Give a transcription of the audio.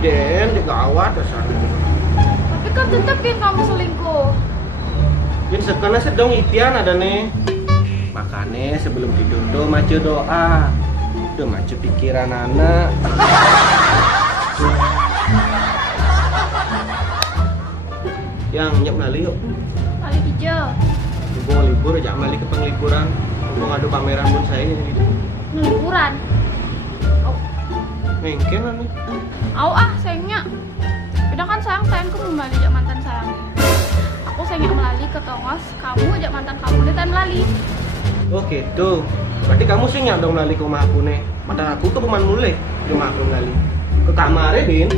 Den, juga awat dasar. Tapi kan tetap kan kamu selingkuh. Yang sekena sedang ipian ada nih. Makanya sebelum tidur tuh macu doa. Udah macu pikiran anak. Yang nyep nali yuk. Kali hijau. Ibu mau libur aja mali ke pengliburan. Ibu ngadu pameran pun saya ini gitu. Liburan. Oh, Mungkin lah nih. sayangnya. Udah kan sayangku kembali ajak mantan sayang. Aku sayangnya melali ke tongos, kamu ajak mantan kamu deh tan melali. Oh gitu. Berarti kamu sih nyak dong lali ke rumah aku nih. Padahal aku ke peman mulai ke rumah aku lali. Ke kamarnya Din.